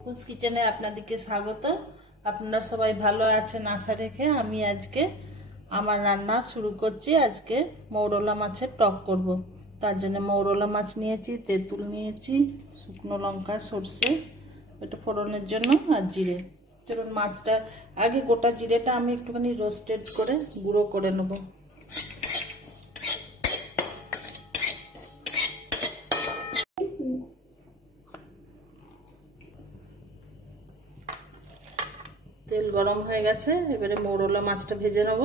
খুশ কিচেনে আপনাদেরকে স্বাগত। আপনারা সবাই ভালো আছেন আশা রেখে আমি আজকে আমার রান্না শুরু করছি। আজকে মৌরলা মাছের টক করব। তার জন্য মৌরলা মাছ নিয়েছি, তেঁতুল নিয়েছি, শুকনো লঙ্কা, সরষে, এটা ফোড়নের জন্য, আর জিরে। চলুন মাছটা আগে গোটা জিরেটা আমি একটুখানি রোস্টেড করে গুঁড়ো করে নেব। তেল গরম হয়ে গেছে, এবারে মৌরলা মাছটা ভেজে নেব।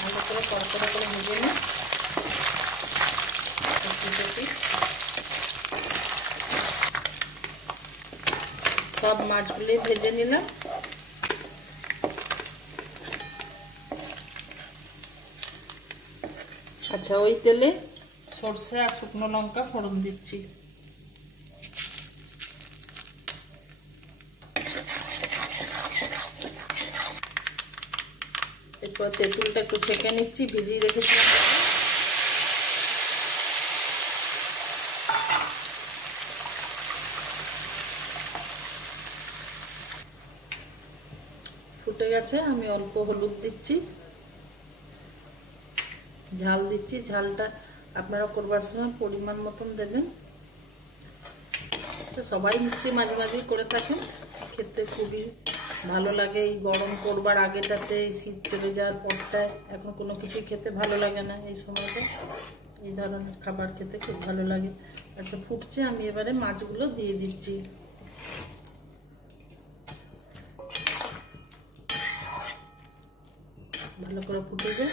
ভালো করে কড়কড়া করে ভেজে নিই। সব মাছগুলি ভেজে নিলাম। আচ্ছা, ওই তেলে সরষে আর শুকনো লঙ্কা ফোড়ন দিচ্ছি। এরপর তেঁতুলটা একটু ছেঁকে নিচ্ছি, ভিজিয়ে রেখেছিলাম। ফুটে গেছে, আমি অল্প হলুদ দিচ্ছি, ঝাল দিচ্ছি। ঝালটা আপনারা করবার সময় পরিমাণ মতন দেবেন। তো সবাই নিশ্চয়ই মাঝে মাঝে করে থাকেন, খেতে খুবই ভালো লাগে। এই গরম করবার আগেটাতে, শীত চলে যাওয়ার পরটায় এখন কোনো কিছু খেতে ভালো লাগে না। এই সময়টা এই ধরনের খাবার খেতে খুব ভালো লাগে। আচ্ছা, ফুটছে, আমি এবারে মাছগুলো দিয়ে দিচ্ছি। ভালো করে ফুটে যায়।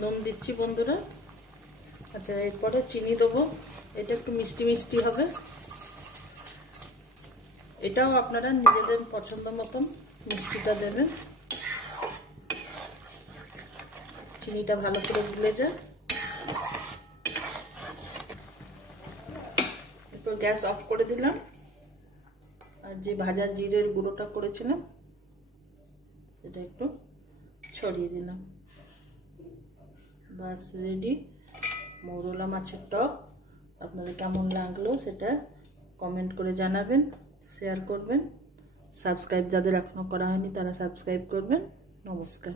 নুন দিচ্ছি বন্ধুরা। আচ্ছা, এরপরে চিনি দেবো। এটা একটু মিষ্টি মিষ্টি হবে। এটাও আপনারা নিজেদের পছন্দ মতন মিষ্টিটা দেবেন। চিনিটা ভালো করে গুলে যায়। এরপর গ্যাস অফ করে দিলাম, আর যে ভাজা জিরের গুঁড়োটা করেছিলাম সেটা একটু ছড়িয়ে দিলাম। বাস রেডি মৌরলা মাছের টক। আপনাদের কেমন লাগলো সেটা কমেন্ট করে জানাবেন, শেয়ার করবেন। সাবস্ক্রাইব যাদের এখনো করা হয়নি তারা সাবস্ক্রাইব করবেন। নমস্কার।